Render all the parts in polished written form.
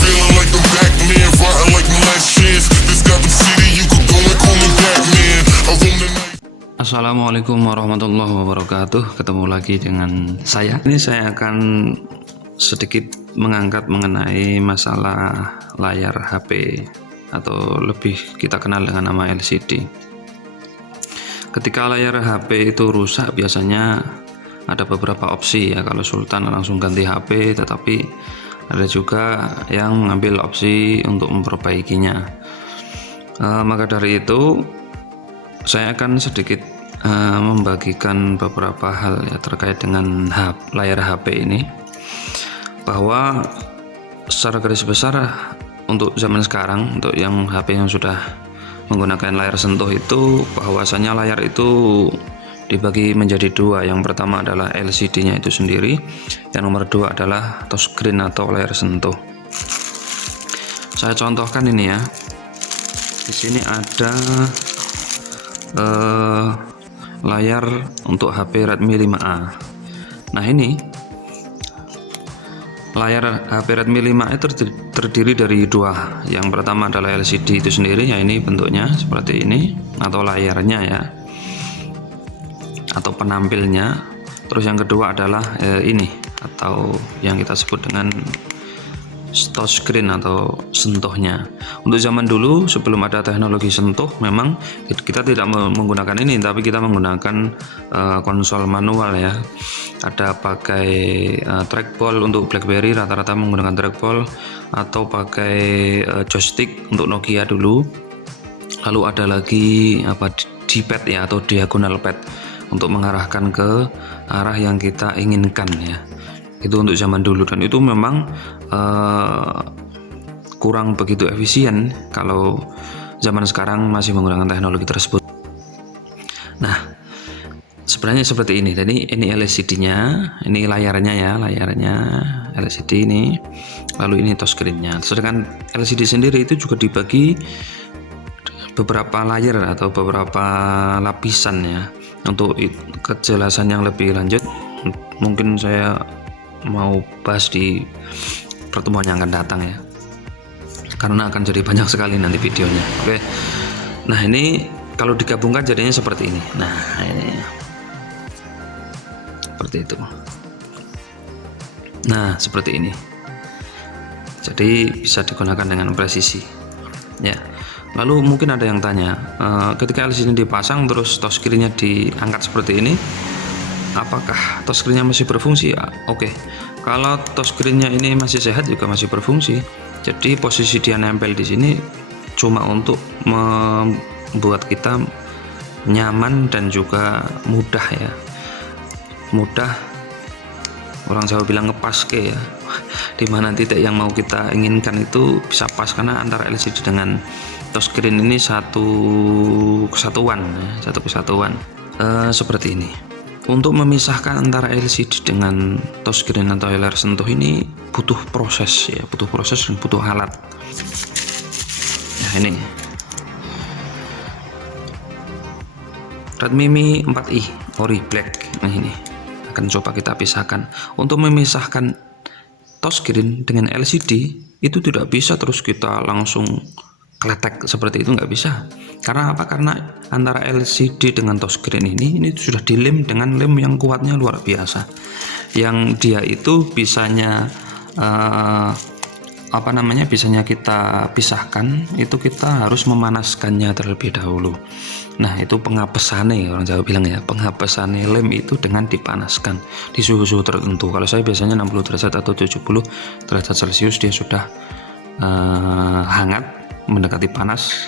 Feeling like the Batman, riding like my last chance. This Gotham City, you could go and call me Batman. I roam the night. Assalamualaikum warahmatullahi wabarakatuh. Ketemu lagi dengan saya. Ini saya akan sedikit mengangkat mengenai masalah layar HP atau lebih kita kenal dengan nama LCD. Ketika layar HP itu rusak, biasanya ada beberapa opsi ya. Kalau Sultan langsung ganti HP, tetapi ada juga yang mengambil opsi untuk memperbaikinya. Maka dari itu saya akan sedikit membagikan beberapa hal ya terkait dengan layar HP ini, bahwa secara garis besar untuk zaman sekarang, untuk yang HP yang sudah menggunakan layar sentuh itu, bahwasanya layar itu dibagi menjadi dua. Yang pertama adalah LCD-nya itu sendiri, yang nomor dua adalah touchscreen atau layar sentuh. Saya contohkan ini ya. Di sini ada layar untuk HP Redmi 5A. Nah, ini layar HP Redmi 5A itu terdiri dari dua. Yang pertama adalah LCD itu sendiri, ya ini bentuknya seperti ini, atau layarnya ya, atau penampilnya. Terus yang kedua adalah ini, atau yang kita sebut dengan touchscreen atau sentuhnya. Untuk zaman dulu sebelum ada teknologi sentuh, memang kita tidak menggunakan ini, tapi kita menggunakan konsol manual ya. Ada pakai trackball untuk BlackBerry, rata-rata menggunakan trackball, atau pakai joystick untuk Nokia dulu. Lalu ada lagi D-pad ya, atau diagonal pad untuk mengarahkan ke arah yang kita inginkan ya. Itu untuk zaman dulu, dan itu memang kurang begitu efisien kalau zaman sekarang masih menggunakan teknologi tersebut. Nah, sebenarnya seperti ini. Jadi ini LCD-nya, ini layarnya ya, layarnya LCD ini, lalu ini touchscreen-nya. Sedangkan LCD sendiri itu juga dibagi beberapa layer atau beberapa lapisan ya. Untuk kejelasan yang lebih lanjut, mungkin saya mau bahas di pertemuan yang akan datang ya, karena akan jadi banyak sekali nanti videonya. Oke, nah ini kalau digabungkan jadinya seperti ini. Nah, ini seperti itu. Nah, seperti ini. Jadi bisa digunakan dengan presisi ya. Lalu mungkin ada yang tanya, ketika LCD dipasang terus touchscreen-nya diangkat seperti ini, apakah touchscreen-nya masih berfungsi? Ya, oke. Kalau touchscreen-nya ini masih sehat juga masih berfungsi. Jadi posisi dia nempel di sini cuma untuk membuat kita nyaman dan juga mudah ya. Mudah, orang Jawa bilang ngepaske ya. Dimana titik yang mau kita inginkan itu bisa pas, karena antara LCD dengan touchscreen ini satu kesatuan ya, satu kesatuan. Seperti ini. Untuk memisahkan antara LCD dengan touchscreen atau layar sentuh ini butuh proses ya, butuh proses dan butuh alat. Nah, ini Redmi Mi 4i Ori Black. Nah, ini akan coba kita pisahkan. Untuk memisahkan touchscreen dengan LCD itu tidak bisa terus kita langsung kletek seperti itu, nggak bisa. Karena apa? Karena antara LCD dengan touchscreen ini sudah dilem dengan lem yang kuatnya luar biasa, yang dia itu bisanya bisanya kita pisahkan itu kita harus memanaskannya terlebih dahulu. Nah, itu pengapesannya, orang Jawa bilang ya, pengapesannya lem itu dengan dipanaskan di suhu-suhu tertentu. Kalau saya biasanya 60 derajat atau 70 derajat Celcius dia sudah hangat, mendekati panas,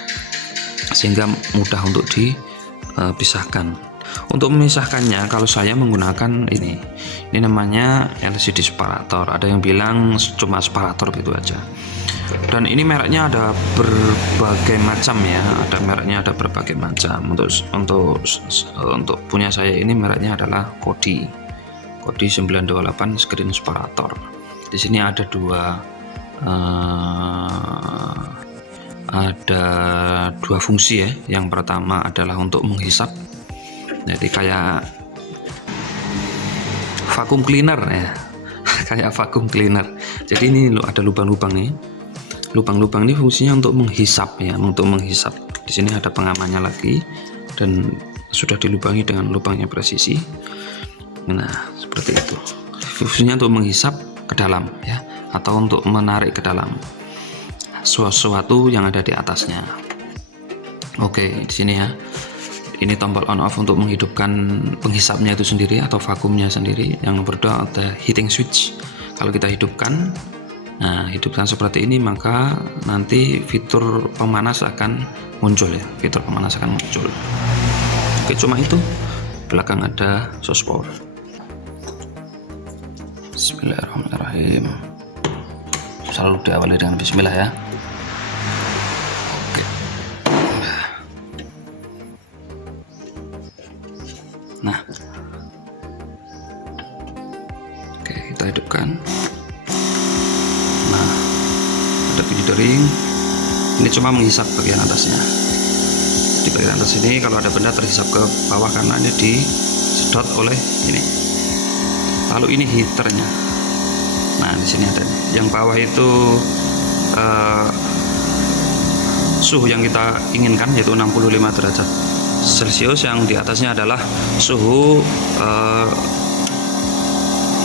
sehingga mudah untuk dipisahkan. Untuk memisahkannya, kalau saya menggunakan ini namanya LCD separator. Ada yang bilang cuma separator gitu aja. Dan ini mereknya ada berbagai macam ya. Ada mereknya ada berbagai macam. Untuk punya saya ini mereknya adalah Kodi 928 screen separator. Di sini ada dua fungsi ya. Yang pertama adalah untuk menghisap, jadi kayak vacuum cleaner ya kayak vacuum cleaner. Jadi ini loh, ada lubang-lubang nih. Lubang-lubang ini fungsinya untuk menghisap ya, untuk menghisap. Di sini ada pengamannya lagi dan sudah dilubangi dengan lubang yang presisi. Nah, seperti itu. Fungsinya untuk menghisap ke dalam ya, atau untuk menarik ke dalam sesuatu yang ada di atasnya. Oke, di sini ya. Ini tombol on off untuk menghidupkan penghisapnya itu sendiri atau vakumnya sendiri. Yang nomor 2 ada heating switch. Kalau kita hidupkan, nah hidupkan seperti ini, maka nanti fitur pemanas akan muncul ya. Fitur pemanas akan muncul. Oke, cuma itu. Belakang ada source power. Bismillahirrahmanirrahim. Selalu diawali dengan bismillah ya. Oke. Nah, oke, kita hidupkan. Nah, ada bunyi dering. Ini cuma menghisap bagian atasnya. Di bagian atas ini kalau ada benda terhisap ke bawah karena ini disedot oleh ini. Lalu ini heaternya. Nah, di sini ada. Yang bawah itu suhu yang kita inginkan, yaitu 65 derajat Celcius. Yang di atasnya adalah suhu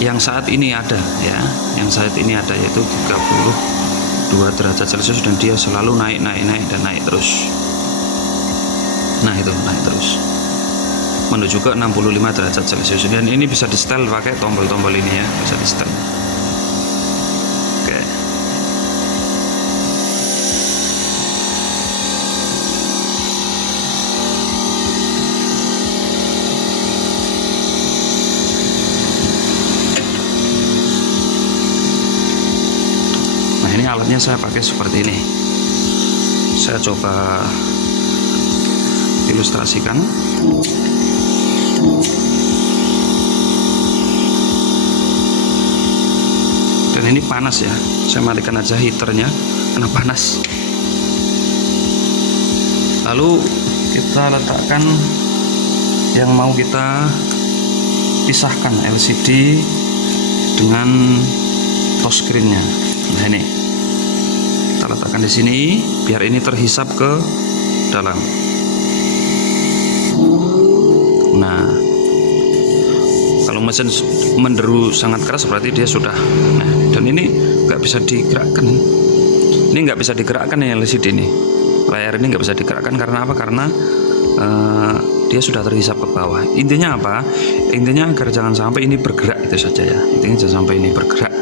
yang saat ini ada ya, yang saat ini ada, yaitu 32 derajat Celcius, dan dia selalu naik dan naik terus. Nah, itu naik terus menuju ke 65 derajat Celcius, dan ini bisa di setel pakai tombol-tombol ini ya, bisa di setel. Oke. Nah, ini alatnya saya pakai seperti ini. Saya coba ilustrasikan. Dan ini panas ya, saya matikan aja heaternya karena panas. Lalu kita letakkan yang mau kita pisahkan, LCD dengan touchscreen-nya. Nah, ini kita letakkan di sini biar ini terhisap ke dalam. Nah, kalau mesin menderu sangat keras berarti dia sudah. Nah, dan ini nggak bisa digerakkan. Ini nggak bisa digerakkan ya, LCD ini. Layar ini nggak bisa digerakkan karena apa? Karena dia sudah terhisap ke bawah. Intinya apa? Intinya agar jangan sampai ini bergerak, itu saja ya. Intinya jangan sampai ini bergerak.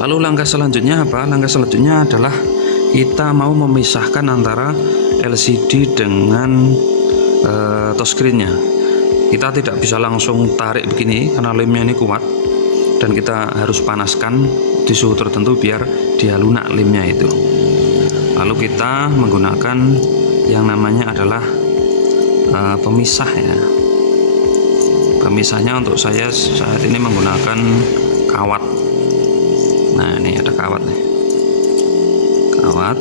Lalu langkah selanjutnya apa? Langkah selanjutnya adalah kita mau memisahkan antara LCD dengan touchscreen-nya. Kita tidak bisa langsung tarik begini karena lemnya ini kuat, dan kita harus panaskan di suhu tertentu biar dia lunak lemnya itu. Lalu kita menggunakan yang namanya adalah pemisah ya. Pemisahnya untuk saya saat ini menggunakan kawat. Nah, ini ada kawat nih. Kawat.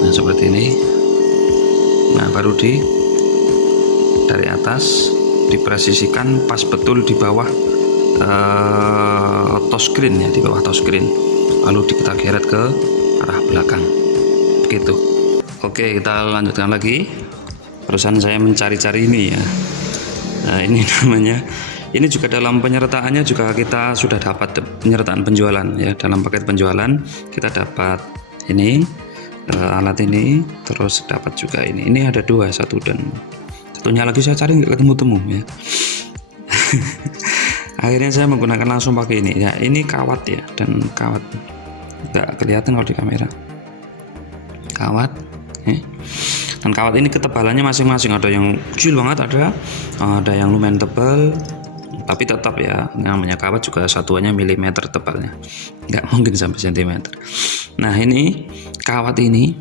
Nah, seperti ini. Nah, baru dari atas dipresisikan pas betul di bawah touchscreen ya, di bawah touchscreen. Lalu kita geret ke arah belakang. Begitu. Oke, kita lanjutkan lagi. Barusan saya mencari-cari ini ya. Nah, ini namanya. Ini juga dalam penyertaannya juga kita sudah dapat penyertaan penjualan ya. Dalam paket penjualan kita dapat ini. Alat ini, terus dapat juga ini. Ini ada dua, satu dan satunya lagi saya cari nggak ketemu-temu ya. Akhirnya saya menggunakan langsung pakai ini ya. Ini kawat ya, dan kawat nggak kelihatan kalau di kamera. Kawat, dan kawat ini ketebalannya masing-masing. Ada yang kecil banget, ada yang lumayan tebal. Tapi tetap ya, namanya kawat juga satuannya milimeter tebalnya, nggak mungkin sampai sentimeter. Nah, ini kawat ini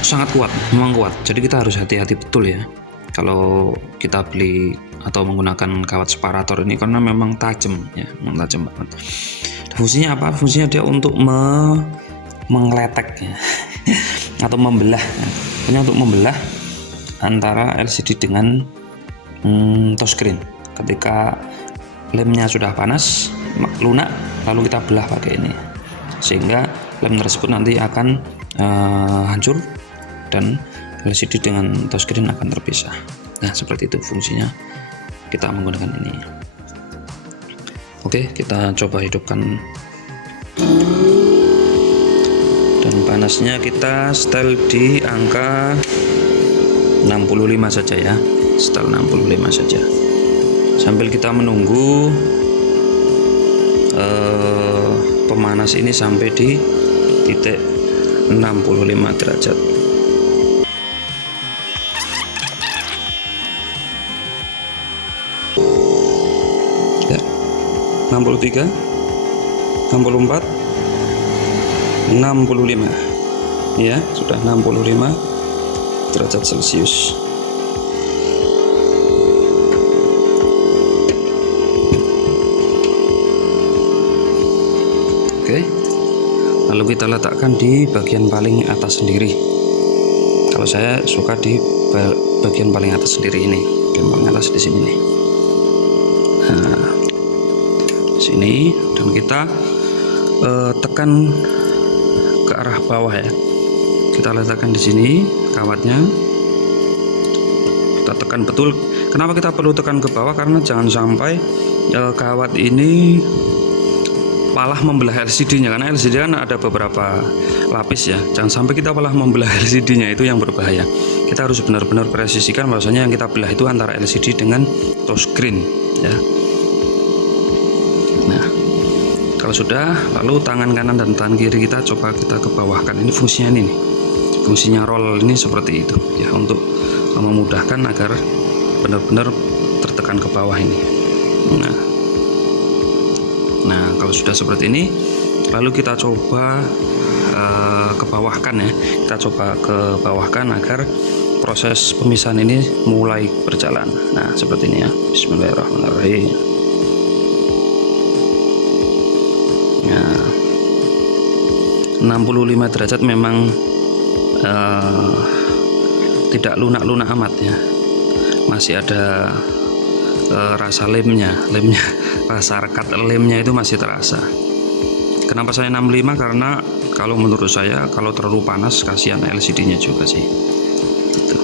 sangat kuat, memang kuat. Jadi kita harus hati-hati betul ya kalau kita beli atau menggunakan kawat separator ini, karena memang tajam ya, memang tajam banget. Fungsinya apa? Fungsinya dia untuk mengletek ya, atau membelah ya. Ini untuk membelah antara LCD dengan touchscreen. Ketika lemnya sudah panas, lunak, lalu kita belah pakai ini, sehingga lem tersebut nanti akan hancur dan LCD dengan touchscreen akan terpisah. Nah, seperti itu fungsinya kita menggunakan ini. Oke, kita coba hidupkan, dan panasnya kita setel di angka 65 saja ya, setel 65 saja sambil kita menunggu pemanas ini sampai di titik 65 derajat. Ya, 63, 64, 65 ya, sudah 65 derajat Celcius. Oke, lalu kita letakkan di bagian paling atas sendiri. Kalau saya suka di bagian paling atas sendiri ini, bagian paling atas di sini nih. Nah, sini, dan kita tekan ke arah bawah ya. Kita letakkan di sini kawatnya, kita tekan betul. Kenapa kita perlu tekan ke bawah? Karena jangan sampai kawat ini malah membelah LCD-nya, karena LCD kan ada beberapa lapis ya. Jangan sampai kita malah membelah LCD-nya, itu yang berbahaya. Kita harus benar-benar presisikan bahwasanya yang kita belah itu antara LCD dengan touchscreen ya. Nah, kalau sudah, lalu tangan kanan dan tangan kiri kita coba kita ke bawahkan. Ini fungsinya ini nih. Fungsinya roll ini seperti itu ya, untuk memudahkan agar benar-benar tertekan ke bawah ini. Nah, kalau sudah seperti ini, lalu kita coba ke bawahkan ya. Kita coba ke bawahkan agar proses pemisahan ini mulai berjalan. Nah, seperti ini ya. Bismillahirrahmanirrahim. Nah, 65 derajat memang tidak lunak-lunak amat ya. Masih ada rasa lemnya, rasa rekat lemnya itu masih terasa. Kenapa saya 65? Karena kalau menurut saya kalau terlalu panas kasihan LCD-nya juga sih. Gitu.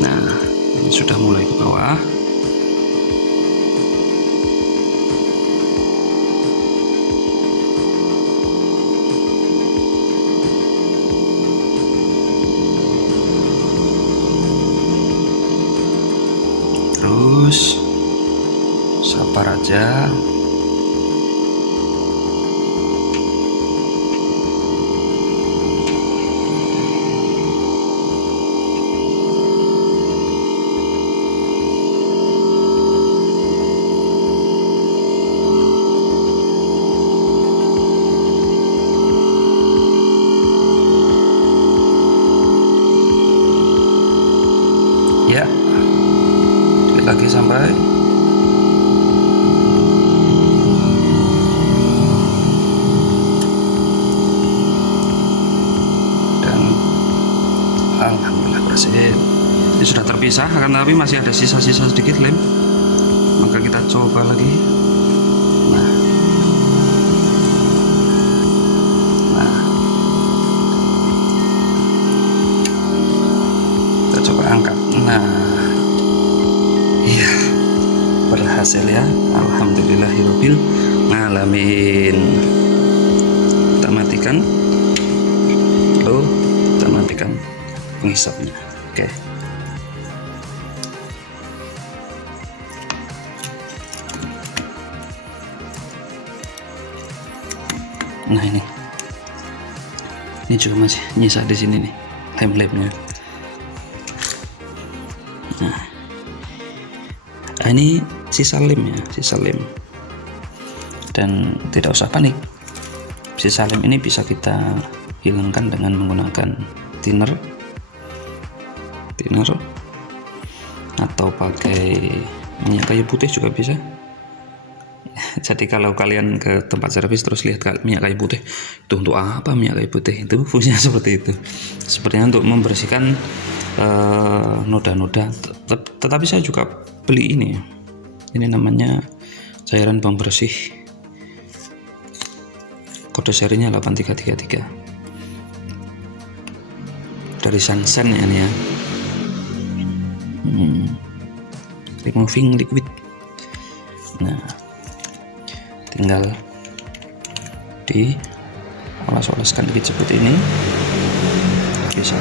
Nah, ini sudah mulai ke bawah. Terus sabar aja. Ya, lagi sampai. Dan alhamdulillah berhasil. Ini sudah terpisah, akan tapi masih ada sisa-sisa sedikit lem, maka kita coba lagi. Nah, kita coba angkat. Nah, iya, berhasil ya, alhamdulillahirabbil alamin. Kita matikan, lalu kita matikan penghisapnya. Oke. Nah, ini juga masih nyisa di sini nih lem-lemnya. Nah, ini sisa lem ya, sisa lem. Dan tidak usah panik, sisa lem ini bisa kita hilangkan dengan menggunakan thinner atau pakai minyak kayu putih juga bisa. Jadi kalau kalian ke tempat servis terus lihat minyak kayu putih, itu untuk apa minyak kayu putih? Itu fungsinya seperti itu. Sepertinya untuk membersihkan noda-noda. Tetapi saya juga beli ini. Ini namanya cairan pembersih. Kode serinya 8333. Dari Sansen ya ini ya. Removing liquid. Nah, tinggal dioles-oleskan dikit seperti ini, bisa.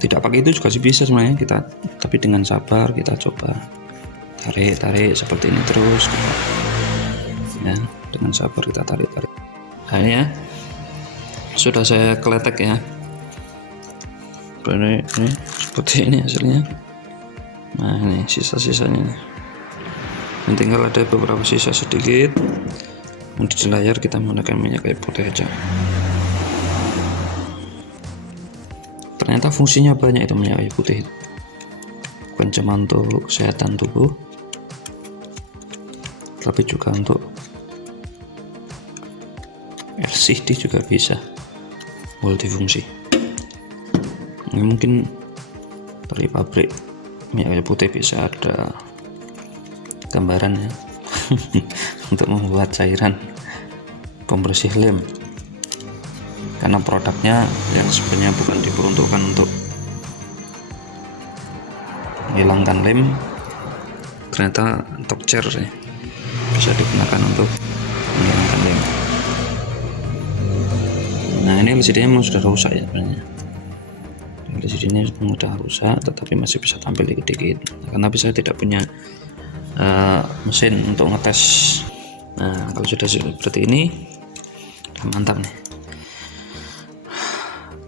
Tidak pakai itu juga sih bisa sebenarnya kita, tapi dengan sabar kita coba tarik seperti ini terus, ya, dengan sabar kita tarik. Nah ini ya, sudah saya keletek ya. Ini seperti ini hasilnya. Nah ini sisa-sisanya nih. Dan tinggal ada beberapa sisa sedikit. Untuk di layar kita menggunakan minyak kayu putih aja. Ternyata fungsinya banyak itu minyak kayu putih. Bukan cuma untuk kesehatan tubuh, tapi juga untuk LCD juga bisa, multifungsi. Ini mungkin dari pabrik minyak kayu putih bisa ada gambaran ya untuk membuat cairan pembersih lem, karena produknya yang sebenarnya bukan diperuntukkan untuk menghilangkan lem, ternyata untuk cer ya, bisa digunakan untuk menghilangkan lem. Nah ini LCD-nya memang sudah rusak ya sebenarnya. LCD ini mudah rusak, tetapi masih bisa tampil dikit-dikit. Karena saya tidak punya mesin untuk ngetes. Nah kalau sudah seperti ini, mantap nih.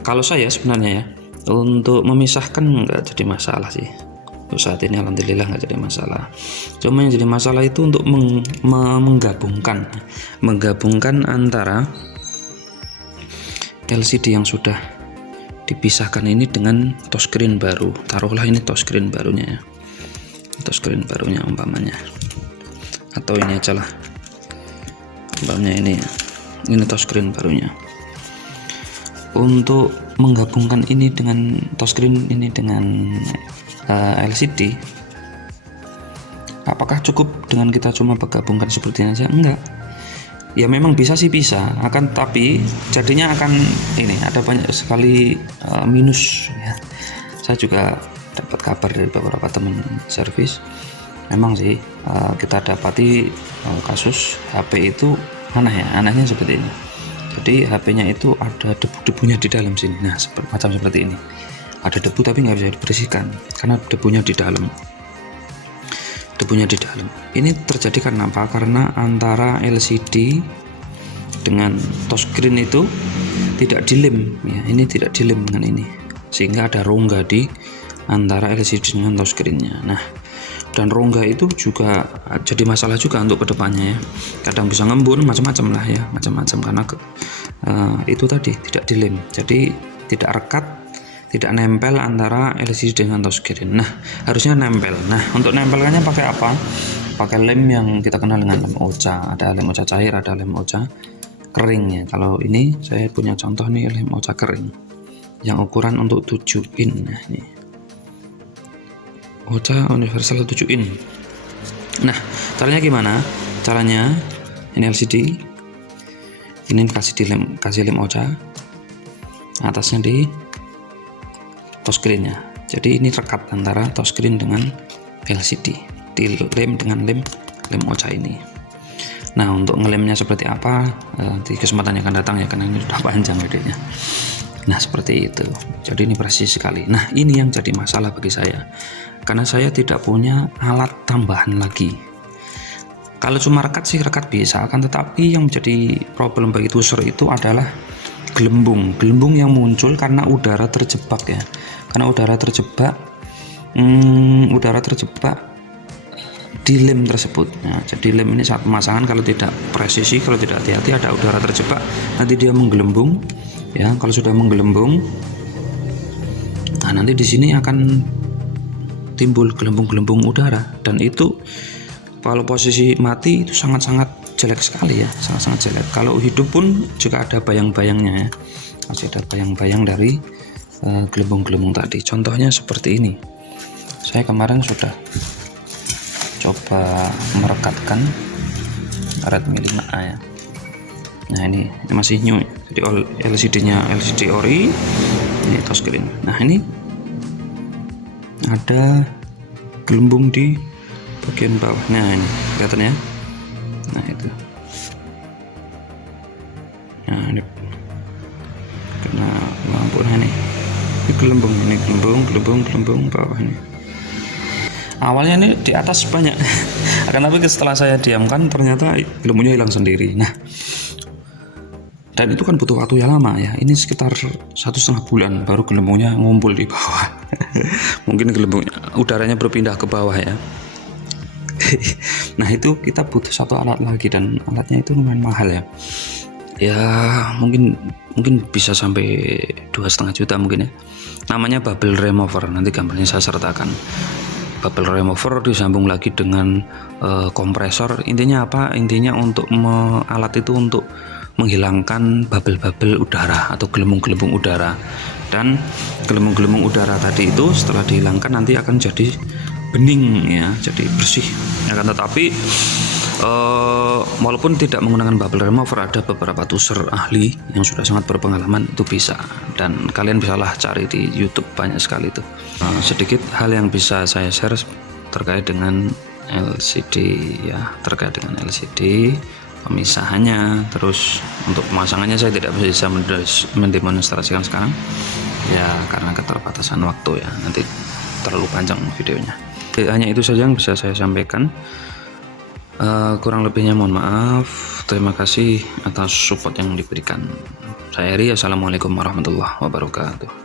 Kalau saya sebenarnya ya, untuk memisahkan nggak jadi masalah sih. Untuk saat ini alhamdulillah nggak jadi masalah. Cuma yang jadi masalah itu untuk menggabungkan antara LCD yang sudah dipisahkan ini dengan touchscreen baru. Taruhlah ini touchscreen barunya ya, touchscreen barunya umpamanya, atau ini aja lah umpamanya ini touchscreen barunya. Untuk menggabungkan ini dengan touchscreen ini dengan LCD, apakah cukup dengan kita cuma menggabungkan seperti ini aja? Enggak. Ya memang bisa sih, bisa, akan tapi jadinya akan ini ada banyak sekali minus ya. Saya juga dapat kabar dari beberapa teman servis, memang sih kita dapati kasus HP itu anehnya seperti ini. Jadi HP-nya itu ada debu-debunya di dalam sini. Nah macam seperti ini, ada debu tapi nggak bisa dibersihkan karena debunya di dalam. Ini terjadi karena apa? Karena antara LCD dengan touchscreen itu tidak dilem ya, ini tidak dilem dengan ini, sehingga ada rongga di antara LCD dengan touchscreen-nya. Nah, dan rongga itu juga jadi masalah juga untuk kedepannya ya. Kadang bisa ngembun macam-macam lah ya, macam-macam karena itu tadi tidak dilem, jadi tidak rekat, tidak nempel antara LCD dengan touchscreen. Nah harusnya nempel. Nah untuk nempelkannya pakai apa? Pakai lem yang kita kenal dengan lem OCA. Ada lem OCA cair, ada lem OCA kering ya. Kalau ini saya punya contoh nih, lem OCA kering yang ukuran untuk 7 in. Nah ini OCA universal 7 in. Nah caranya gimana? Caranya ini LCD, ini kasih lem OCA, atasnya di touchscreen-nya. Jadi ini rekat antara touchscreen dengan LCD, dilem dengan lem OCA ini. Nah untuk ngelemnya seperti apa di kesempatan yang akan datang ya, karena ini sudah panjang videonya. Nah seperti itu, jadi ini presis sekali. Nah ini yang jadi masalah bagi saya, karena saya tidak punya alat tambahan lagi. Kalau cuma rekat sih rekat bisa, akan tetapi yang menjadi problem bagi user itu adalah gelembung yang muncul karena udara terjebak ya, karena udara terjebak di lem tersebut. Nah, jadi lem ini saat pemasangan kalau tidak presisi, kalau tidak hati-hati, ada udara terjebak, nanti dia menggelembung ya. Kalau sudah menggelembung, nah nanti di sini akan timbul gelembung-gelembung udara, dan itu kalau posisi mati itu sangat-sangat jelek sekali ya, sangat-sangat jelek. Kalau hidup pun juga ada bayang-bayangnya ya, masih ada bayang-bayang dari gelembung-gelembung tadi. Contohnya seperti ini. Saya kemarin sudah coba merekatkan Redmi 5A ya. Nah ini masih new, jadi LCD-nya LCD ori, ini touchscreen. Nah ini ada gelembung di bagian bawah. Nah ini kelihatan ya. Nah itu. Nah ini kena lampu. Nah ini gelembung, ini gelembung bawah ini. Awalnya ini di atas banyak, akan tapi setelah saya diamkan ternyata gelembungnya hilang sendiri. Nah, dan itu kan butuh waktu yang lama ya. Ini sekitar 1,5 bulan baru gelembungnya ngumpul di bawah. Mungkin gelembungnya udaranya berpindah ke bawah ya. Nah itu kita butuh satu alat lagi, dan alatnya itu lumayan mahal ya. Ya mungkin bisa sampai 2,5 juta mungkin ya. Namanya bubble remover, nanti gambarnya saya sertakan. Bubble remover disambung lagi dengan kompresor. Intinya apa? Intinya untuk alat itu untuk menghilangkan bubble-bubble udara atau gelembung-gelembung udara. Dan gelembung-gelembung udara tadi itu setelah dihilangkan nanti akan jadi bening ya, jadi bersih. Akan tetapi walaupun tidak menggunakan bubble remover, ada beberapa tuser ahli yang sudah sangat berpengalaman itu bisa, dan kalian bisalah cari di YouTube, banyak sekali itu. Sedikit hal yang bisa saya share terkait dengan LCD ya, terkait dengan LCD, pemisahannya, terus untuk pemasangannya saya tidak bisa mendemonstrasikan sekarang ya karena keterbatasan waktu ya, nanti terlalu panjang videonya. Hanya itu saja yang bisa saya sampaikan. Kurang lebihnya mohon maaf. Terima kasih atas support yang diberikan. Saya Eri, assalamualaikum warahmatullahi wabarakatuh.